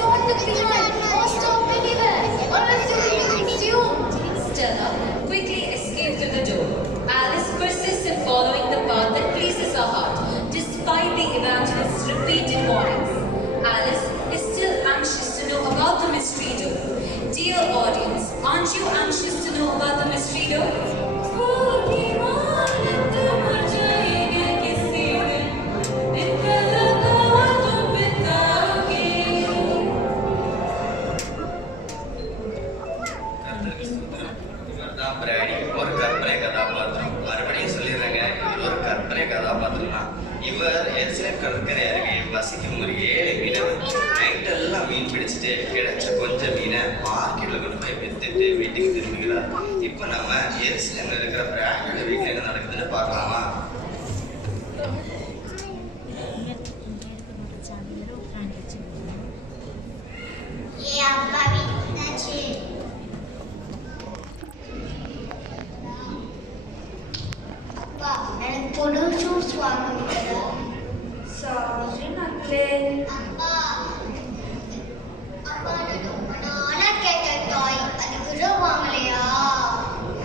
don't look behind or stop anywhere, or else you will be consumed. Stella quickly escaped through the door. Alice persists in following the path that pleases her heart, despite the evangelist's repeated warnings. Alice is still anxious to know about the mystery door. Dear audience, aren't you anxious to know about the mystery door? இவர் எருசலேம் கடற்கரை அருகே வசிக்கும் ஒரு ஏழை மீனவர். நைட்டெல்லாம் மீன் பிடிச்சிட்டு கிடைச்ச கொஞ்சம் மீனை மார்க்கெட்ல கொண்டு போய் வித்துட்டு வீட்டுக்கு திரும்புகிறார். இப்போ நம்ம எருசலேம்ல இருக்கிற பிராண்டோட வீட்டில் என்ன நடக்குதுன்னு பார்க்கலாமா? புது ஷூஸ் வாங்குறீங்களா? சாரி மக்களே. அப்பா நான் கேட்ட டாய் அது கூட வாங்கலையா?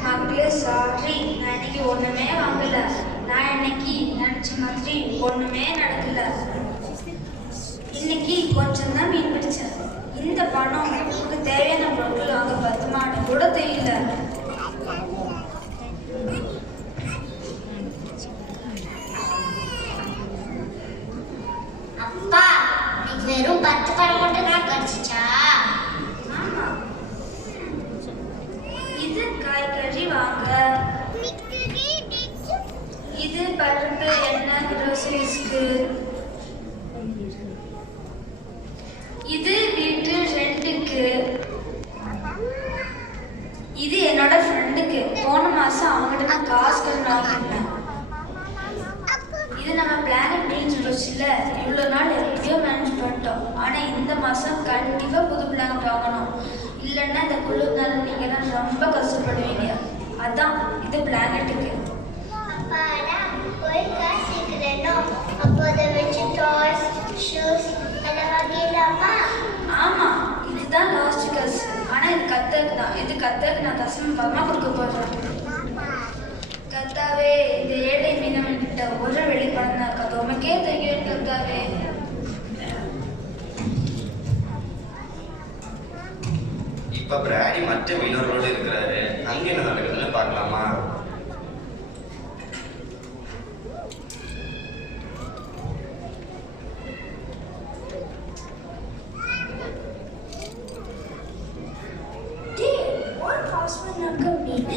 மக்களே சாரி, நான் இன்னைக்கு ஒண்ணுமே வாங்கல. நான் இன்னைக்கு நினைச்ச மாதிரி ஒண்ணுமே நடக்கல. இன்னைக்கு கொஞ்சம் தான் மீன் பிடிச்சேன். இந்த பணம் உங்களுக்கு தேவையான பொருட்கள் வாங்க பத்துமான்னு கூட தெரியல. வெறும் 10 பணம் மட்டும் தான் கிடைச்சிச்சா? ஆமா. இது காய்கறி வாங்க, இது பருப்பு எண்ணெய் கிரோசரிஸ்க்கு, இது வீட்டு ரெண்டுக்கு, இது என்னோட ஃப்ரெண்டுக்கு. போன மாசம் அவங்ககிட்ட நான் காசுகள் வாங்கிட்டேன். இது நம்ம பிளானட் ட்ரீம்ஸ் வச்சுல இவ்வளோ நாள் எப்படியோ மேனேஜ் பண்ணிட்டோம். ஆனால் இந்த மாதம் கண்டிப்பாக புது பிளானட் வாங்கணும். இல்லைன்னா இந்த குளிர்னால நீங்கள்லாம் ரொம்ப கஷ்டப்படுவீங்க. அதான் இது பிளானட்டுக்கு. ஆமாம், இதுதான் லாஸ்ட் கஸ். ஆனால் இது கத்தருக்கு தான். இது கத்தருக்கு நான் தசம பகமாக கொடுக்க போகிறேன். கத்தாவே, இந்த ஏழை மீனவன் கிட்ட ஒரு வெளிப்படம் தான் கதை உமக்கே தெரியும் கத்தாவே. இப்ப பிராடி மற்ற மீனவர்களோடு இருக்கிறாரு. அங்க என்ன நடக்குதுன்னு பார்க்கலாமா?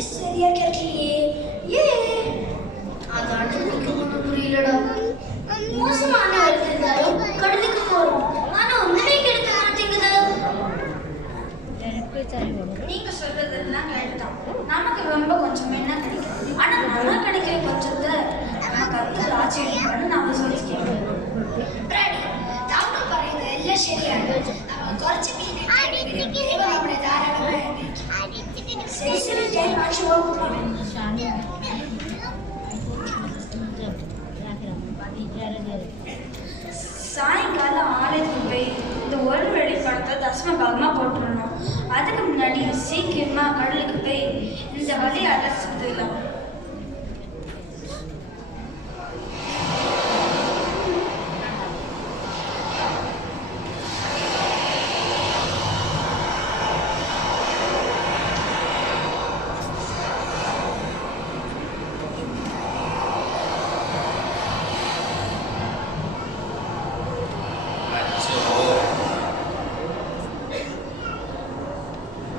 சரியா கேட்கலையே. அதான் எனக்கு மட்டும் புரியலடா. மோசமான இருந்தாலும் கடலுக்கு போறோம், ஆனா ஒண்ணுமே கிடைக்க மாட்டேங்குது. நீங்க சொல்றதெல்லாம் கேட்டுதான். நமக்கு ரொம்ப கொஞ்சம் என்ன கிடைக்கும். ஆனா நம்ம கிடைக்கிற கொஞ்சத்தை நம்ம கத்து ஆச்சரியம் பண்ணு நம்ம சொல்லிக்கிறோம். டாக்டர் പറയുന്നത് എല്ലാം ശരിയാണ്. നമ്മൾ കുറച്ച് മീൻ നമ്മുടെ ധാരാളമായി சாயங்காலம் ஆலயத்துக்கு போய் இந்த ஒரு வெளிப்படத்தை தசம பாகமாக போட்டுடணும். அதுக்கு முன்னாடி சீக்கிரமாக கடலுக்கு போய் இந்த வழியை அலசிடலாம்.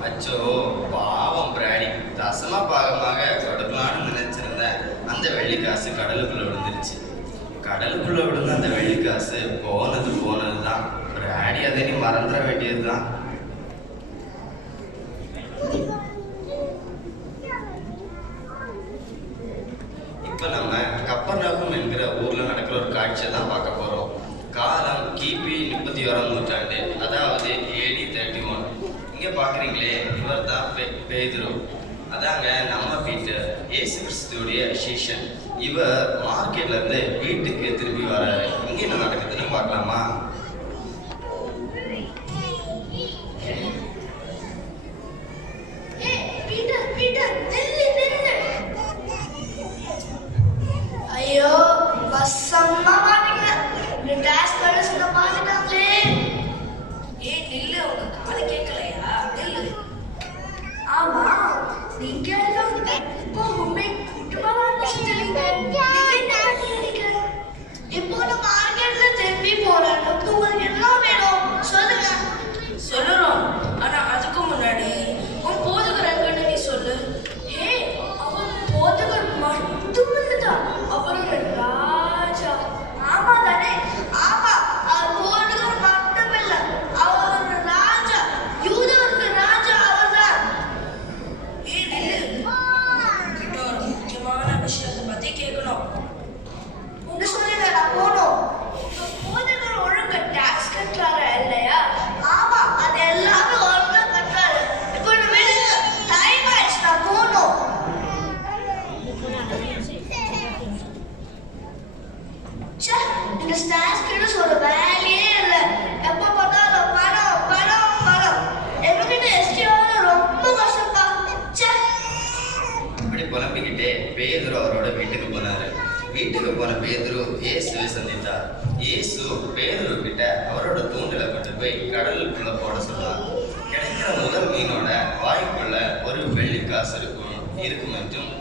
அச்சோ, பாவம் பிராடி. தசமா பாகமாக கொடுக்கலான்னு நினைச்சிருந்தேன். அந்த வெள்ளிக்காசு கடலுக்குள்ள விழுந்துருச்சு. கடலுக்குள்ள விழுந்த அந்த வெள்ளிக்காசு போனதுதான். பிராடி அதை நீ மறந்துட வேண்டியதுதான். இப்ப நம்ம கப்பர்நகம் என்கிற ஊர்ல நடக்கிற ஒரு காட்சியை தான் பார்க்க போறோம். காலம் கிபி 31ஆம் நூற்றாண்டு, அதாவது AD 31. இங்க பாக்குறீங்களே, இவர் தான் பேதுரு. அதாங்க நம்ம பீட்டர், இயேசு கிறிஸ்துவோடைய சிஷ்யன். இவர் மார்க்கெட்ல இருந்து வீட்டுக்கு திரும்பி வராரு. இங்க என்ன நடக்குதுன்னு பார்க்கலாமா? கடைசியில பாத்துட்டாங்களே. ஏய் நில்லு, உங்க காது கேட்கலையா? நில்லு. ஆமா, நீங்க இப்போ உண்மை குட்டுமா சொல்றீங்க. இப்போ நான் மார்க்கெட்ல திரும்பி போறேன். உங்களுக்கு என்ன வேணும் சொல்லுங்க. சொல்லுறோம். ஆனா அதுக்கு முன்னாடி உன் போதுகர் எங்கன்னு நீ சொல்லு. ஹே, அவன் போதுகர் மட்டும் இல்லதான், அவரோட ராஜா. ஆமா தானே? ஆமா, அவர் போதுகர் மட்டும் இல்ல, அவரோட ராஜா, யூதருக்கு ராஜா அவர்தான். ஏய் நில்லு, இன்னொரு முக்கியமான விஷயத்தை பத்தி கேட்கணும். உங்க சொல்லுங்க, நான் போகணும். உங்க போதுகர் ஒழுங்கா டாக்ஸ் கட்டுறாரு இல்லையா? ஆமா, அது எல்லாரும் ஒழுங்கா கட்டுறாரு. இப்போ நான் வெளியே டைம் ஆயிடுச்சு, நான் போகணும். ச்சே, இந்த ஸ்டாக்ஸ் கிட்ட ஒரு வேலையே இல்லை. எப்போ பார்த்தாலும் பணம் பணம் பணம். எங்ககிட்ட எஸ்டியோட ரொம்ப கஷ்டப்பா. ச்சே. இப்படி புலம்பிக்கிட்டே பேதுரு அவரோட வீட்டுக்கு போனாரு. வீட்டுக்கு போன பேதுரு இயேசுவை சந்தித்தார். இயேசு பேதுரு கிட்ட அவரோட தூண்டில கொண்டு போய் கடலுக்குள்ள போட சொன்னார். கிடைக்கிற முதல் மீனோட வாய்க்குள்ள ஒரு வெள்ளிக்காசு இருக்கும் என்றும்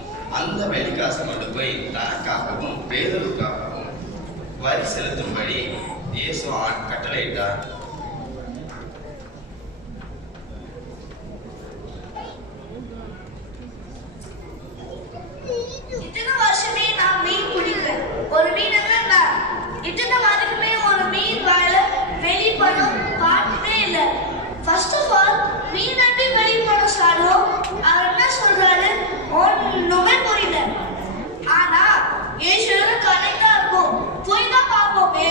அந்த வெள்ளிக்காசை கொண்டு போய் தனக்காகவும் பேதுருக்காகவும் வரி செலுத்தும்படி இயேசு கட்டளையிட்டார். இத்தனை வருஷமே நான் மீன் பிடிக்கிறேன். ஒரு மீன் நான் இத்தனை வரைக்குமே ஒரு மீன் வாயில வெளி பணம் பார்த்ததே இல்லை. ஃபர்ஸ்ட் ஆஃப் ஆல் மீன் நட்டி வெளி பணம் சாடும். அவர் என்ன சொல்றாரு ஒண்ணுமே புரியல. ஆனா ஏசுவோட கரெக்டா இருக்கும். போய் தான் பார்ப்போமே.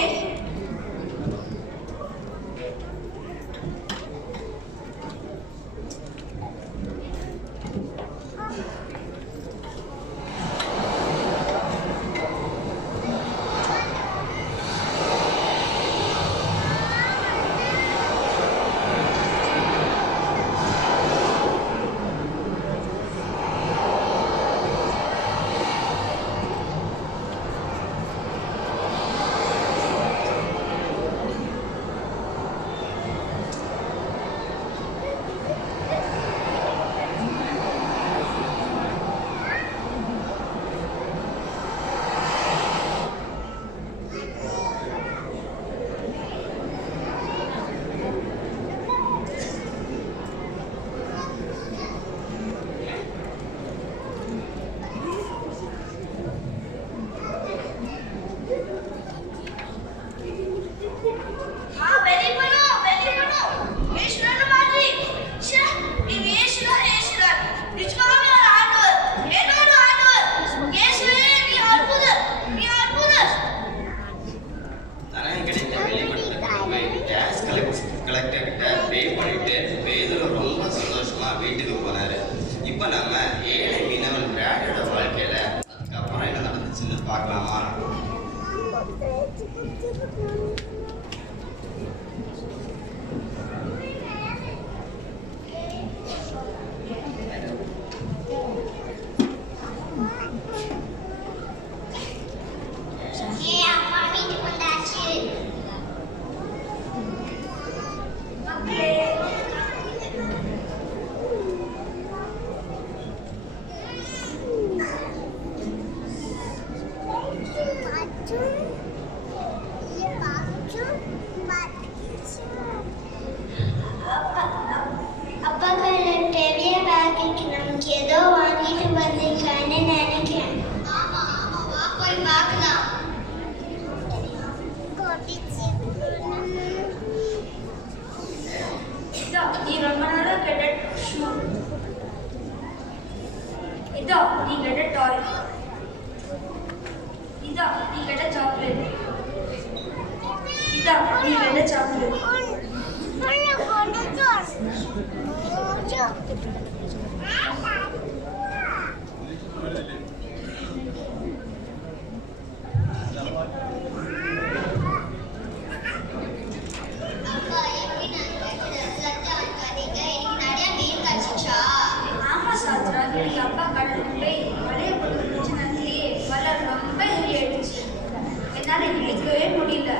என்னால நினைக்கவே முடியல.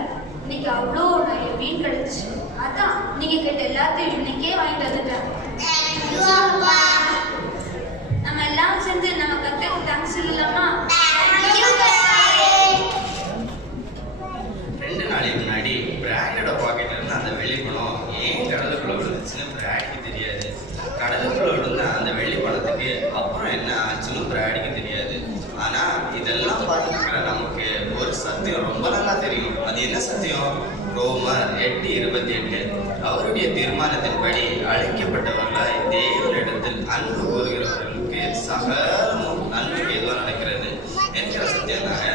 இன்னைக்கு மீன் கிடைச்சு. அதான் நீங்க கேட்ட எல்லாத்தையும் இன்னைக்கே வாங்கிட்டு வந்துட்டேன். நம்ம எல்லாம் சேர்ந்து நம்ம கத்தைக்கு தேங்க்ஸ் சொல்லலாமா? 2 நாளைக்கு முன்னாடி பிராடோட பாக்கெட்ல இருந்து அந்த வெள்ளி பணம் ஏன் கடலுக்குள்ள விழுந்துச்சுன்னு பிராடிக்கு தெரியாது. கடலுக்குள்ள விழுந்த அந்த வெள்ளி பணத்துக்கு அப்புறம் என்ன ஆச்சுன்னு பிராடிக்கு தெரியாது. ஆனா இதெல்லாம் பார்த்துக்கிற நமக்கு ஒரு சத்தியம் ரொம்ப நல்லா தெரியும். அது என்ன சத்தியம்? ரோமர் 8:28. அவருடைய தீர்மானத்தின்படி அழைக்கப்பட்டவர்களாய் தேவனிடத்தில் அன்பு கூறுகிறவர்களுக்கு சகலமும் நன்மைக்கு எதுவும் நடக்கிறது என்கிற சத்தியம் தாங்க.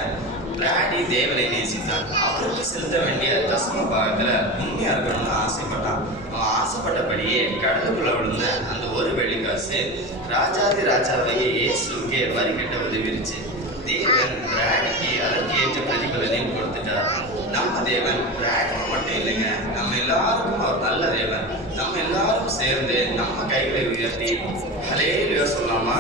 பிராடி தேவனை நேசித்தான். அவருக்கு செலுத்த வேண்டிய தசம பாகத்துல உண்மையா இருக்கணும்னு ஆசைப்பட்டான். அவன் ஆசைப்பட்டபடியே கடலுக்குள்ள விழுந்த அந்த ஒரு வெள்ளிக்காசு ராஜாதி ராஜாவையே இயேசுக்கே வரி கட்ட உதவிருச்சு. தேவன் பிராடிக்கு அதற்கு ஏற்ற பிரதிபலனையும் கொடுத்துட்டார். நம்ம தேவன் பிராடிக்கு மட்டும் இல்லைங்க, நம்ம எல்லாருக்கும் அவர் நல்ல தேவன். நம்ம எல்லாரும் சேர்ந்து நம்ம கைகளை உயர்த்தி ஹல்லேலூயா சொல்லலாமா?